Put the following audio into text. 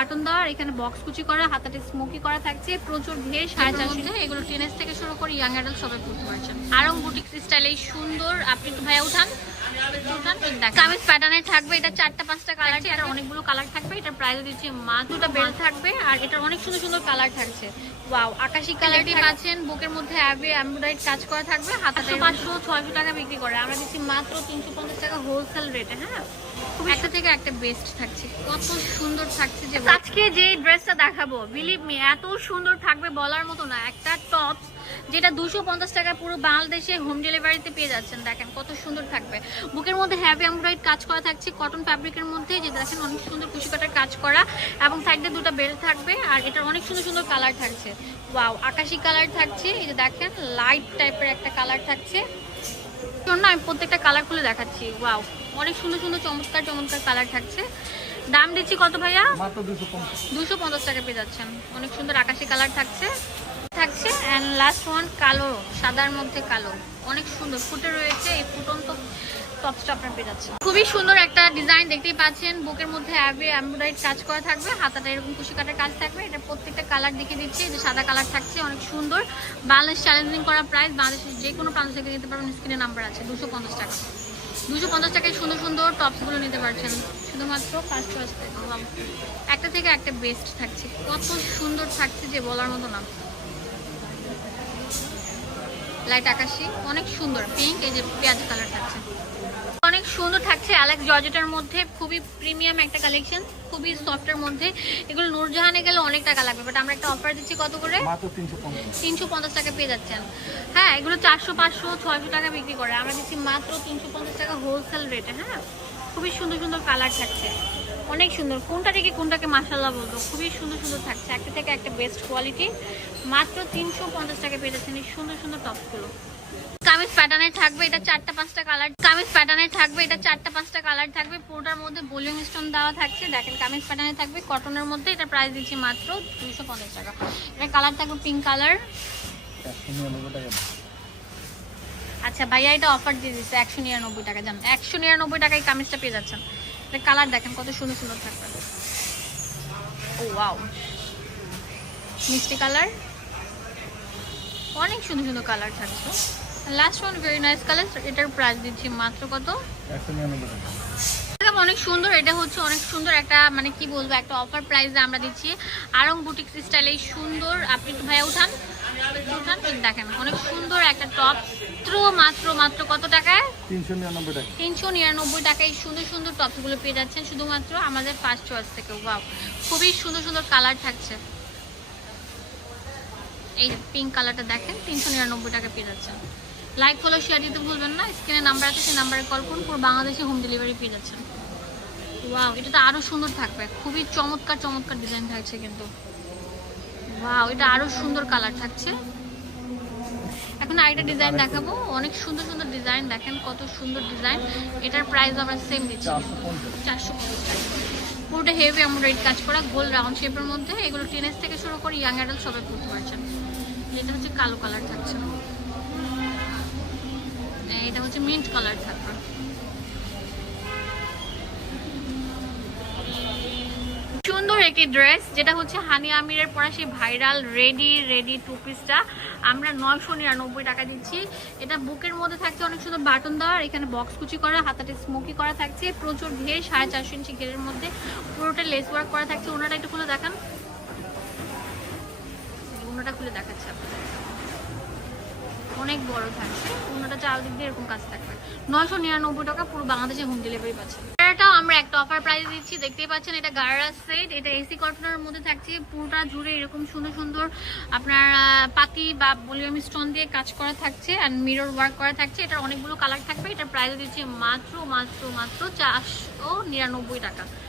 cartoon দেওয়া আর এখানে box কুচি করা হাতাটি স্মোকি করা থাকছে প্রচুর ঘের সাড়ে চারশো এগুলো টেনেস থেকে শুরু করে ইয়াং অ্যাডাল্ট সবাই পড়তে পারছেন আরং বুটিক স্টাইল এই সুন্দর আপনি একটু ভাইয়া উঠান প্যাটার্নে থাকবে এটা চারটা পাঁচটা এটা অনেকগুলো কালার থাকবে দিচ্ছি থাকবে আর এটার অনেক সুন্দর সুন্দর কালার থাকছে ওয়াও আকাশি বুকের মধ্যে কাজ করা থাকবে পাঁচশো ছয়শো টাকা বিক্রি করে আমরা দিচ্ছি মাত্র তিনশো পঞ্চাশ টাকা হোলসেল রেটে হ্যাঁ একটা থেকে একটা বেস্ট থাকছে কত সুন্দর থাকছে যে আজকে যে ড্রেসটা দেখাবো বিলিভ মি এত সুন্দর থাকবে বলার মতো না একটা টপস যেটা দুশো পঞ্চাশ টাকা পুরো বাংলাদেশে হোম ডেলিভারিতে পেয়ে যাচ্ছেন দেখেন কত সুন্দর থাকবে বুকের মধ্যে হ্যাভি এমব্রয়েড কাজ করা থাকছে কটন ফ্যাব্রিকের মধ্যে যে দেখেন অনেক সুন্দর কুশি কাটার কাজ করা এবং সাইডে দুটো বেল্ট থাকবে আর এটার অনেক সুন্দর সুন্দর কালার থাকছে ওয়াও আকাশি কালার থাকছে এই যে দেখেন লাইট টাইপের একটা কালার থাকছে জন্য আমি প্রত্যেকটা কালার খুলে দেখাচ্ছি ওয়াও অনেক সুন্দর সুন্দর চমৎকার চমৎকার কালার থাকছে দাম দিচ্ছি কত ভাইয়া দুশো পঞ্চাশ টাকা পেয়ে যাচ্ছেন অনেক সুন্দর আকাশি কালার থাকছে থাকছে অ্যান্ড লাস্ট ওয়ান কালো সাদার মধ্যে কালো অনেক সুন্দর ফুটে রয়েছে এই ফুটন্ত টপসটা আপনার পেয়ে যাচ্ছে খুবই সুন্দর একটা ডিজাইন দেখতেই পাচ্ছেন বুকের মধ্যে অ্যাবে এমব্রয়ডারি কাজ করা থাকবে হাতাটা এরকম খুশি কাটার কাজ থাকবে এটা প্রত্যেকটা কালার দেখে দিচ্ছে এটা সাদা কালার থাকছে অনেক সুন্দর বাংলাদেশ চ্যালেঞ্জিং করা প্রাইস বাংলাদেশের যে কোনো প্রান্ত থেকে নিতে পারবেন স্ক্রিনে নাম্বার আছে দুশো পঞ্চাশ টাকা দুশো পঞ্চাশ টাকায় সুন্দর সুন্দর টপস গুলো নিতে পারছেন শুধুমাত্র পাঁচশো আসতে একটা থেকে একটা বেস্ট থাকছে কত সুন্দর থাকছে যে বলার মতো না লাইট আকাশি অনেক সুন্দর পিঙ্ক এই যে পেঁয়াজ কালার থাকছে অনেক সুন্দর আছে অ্যালেক্স জর্জেটার মধ্যে খুবই প্রিমিয়াম একটা কালেকশন খুবই সফটের মধ্যে এগুলো নূরজাহানে গেলে অনেক টাকা লাগবে বাট আমরা একটা অফার দিচ্ছি কত করে তিনশো পঞ্চাশ টাকা পেয়ে যাচ্ছেন হ্যাঁ এগুলো চারশো পাঁচশো ছয়শো টাকা বিক্রি করে আমরা দিচ্ছি মাত্র তিনশো পঞ্চাশ টাকা হোলসেল রেটে হ্যাঁ খুবই সুন্দর সুন্দর কালার থাকছে অনেক সুন্দর কোনটা থেকে কোনটাকে মাসাল্লাহ বলবো খুবই সুন্দর সুন্দর থাকছে একটা থেকে একটা বেস্ট কোয়ালিটি মাত্র তিনশো পঞ্চাশ টাকা পেয়ে যাচ্ছেন এই সুন্দর সুন্দর টপগুলো কামিজ প্যাটার্নে থাকবে এটা চারটা পাঁচটা কালার কামিজ প্যাটার্নে থাকবে এটা চারটা পাঁচটা কালার থাকবে পুরোটার মধ্যে বোলিং স্টোন দেওয়া থাকছে দেখেন কামিজ প্যাটার্নে থাকবে কটনের মধ্যে এটা প্রাইস দিচ্ছি মাত্র দুশো পঞ্চাশ টাকা এটা কালার থাকবে পিঙ্ক কালার আচ্ছা ভাইয়া এটা অফার দিয়ে দিচ্ছে একশো নিরানব্বই টাকা জান একশো নিরানব্বই টাকায় কামিজটা পেয়ে যাচ্ছেন এটা কালার দেখেন কত সুন্দর সুন্দর থাকবে ও ওয়াও মিষ্টি কালার অনেক সুন্দর সুন্দর কালার থাকছে last one very nice colour এটার প্রাইস দিচ্ছি মাত্র কত অনেক সুন্দর এটা হচ্ছে অনেক সুন্দর একটা মানে কি বলবো একটা অফার প্রাইসে আমরা দিচ্ছি আরং বুটিক স্টাইল এই সুন্দর আপনি ভাইয়া উঠান উঠান দেখেন অনেক সুন্দর একটা টপ মাত্র মাত্র কত টাকায় তিনশো নিরানব্বই টাকা তিনশো টাকায় সুন্দর সুন্দর টপগুলো পেয়ে যাচ্ছেন শুধুমাত্র আমাদের ফার্স্ট চয়েস থেকে ওয়াও খুবই সুন্দর সুন্দর কালার থাকছে এই পিঙ্ক কালারটা দেখেন তিনশো নিরানব্বই টাকা পেয়ে যাচ্ছেন লাইক ফলো শেয়ার দিতে ভুলবেন না স্ক্রিনে নাম্বার আছে সেই নাম্বারে কল করুন পুরো বাংলাদেশে হোম ডেলিভারি পেয়ে যাচ্ছেন ওয়াও এটা তো আরও সুন্দর থাকবে খুবই চমৎকার চমৎকার ডিজাইন থাকছে কিন্তু ওয়াও এটা আরও সুন্দর কালার থাকছে এখন আরেকটা ডিজাইন দেখাবো অনেক সুন্দর সুন্দর ডিজাইন দেখেন কত সুন্দর ডিজাইন এটার প্রাইস আমরা সেম দিচ্ছি চারশো পুরোটা হেভি এমব্রয়েড কাজ করা গোল রাউন্ড শেপের মধ্যে এগুলো টেনেস থেকে শুরু করে ইয়াং অ্যাডাল্ট সবাই পড়তে পারছেন এটা হচ্ছে কালো কালার থাকছে এটা হচ্ছে মিন্ট কালার থাকবে সুন্দর একটি ড্রেস যেটা হচ্ছে হানি আমিরের পরা সেই ভাইরাল রেডি রেডি টু পিসটা আমরা নয়শো নিরানব্বই টাকা দিচ্ছি এটা বুকের মধ্যে থাকছে অনেক সুন্দর বাটন দেওয়া এখানে বক্স কুচি করা হাতাটি স্মোকি করা থাকছে প্রচুর ঘের সাড়ে চারশো ইঞ্চি ঘেরের মধ্যে পুরোটা লেস ওয়ার্ক করা থাকছে ওনাটা একটু খুলে দেখান ওনাটা খুলে দেখাচ্ছে আপনার অনেক বড় থাকছে অন্যটা চারদিক দিয়ে এরকম কাজ থাকবে নয়শো নিরানব্বই টাকা পুরো বাংলাদেশে হোম ডেলিভারি পাচ্ছে এটাও আমরা একটা অফার প্রাইস দিচ্ছি দেখতেই পাচ্ছেন এটা গার্রা সেট এটা এসি কটনের মধ্যে থাকছে পুরোটা জুড়ে এরকম সুন্দর সুন্দর আপনার পাতি বা বলিউম স্টোন দিয়ে কাজ করা থাকছে অ্যান্ড মিরর ওয়ার্ক করা থাকছে এটার অনেকগুলো কালার থাকবে এটার প্রাইস দিচ্ছি মাত্র মাত্র মাত্র চারশো নিরানব্বই টাকা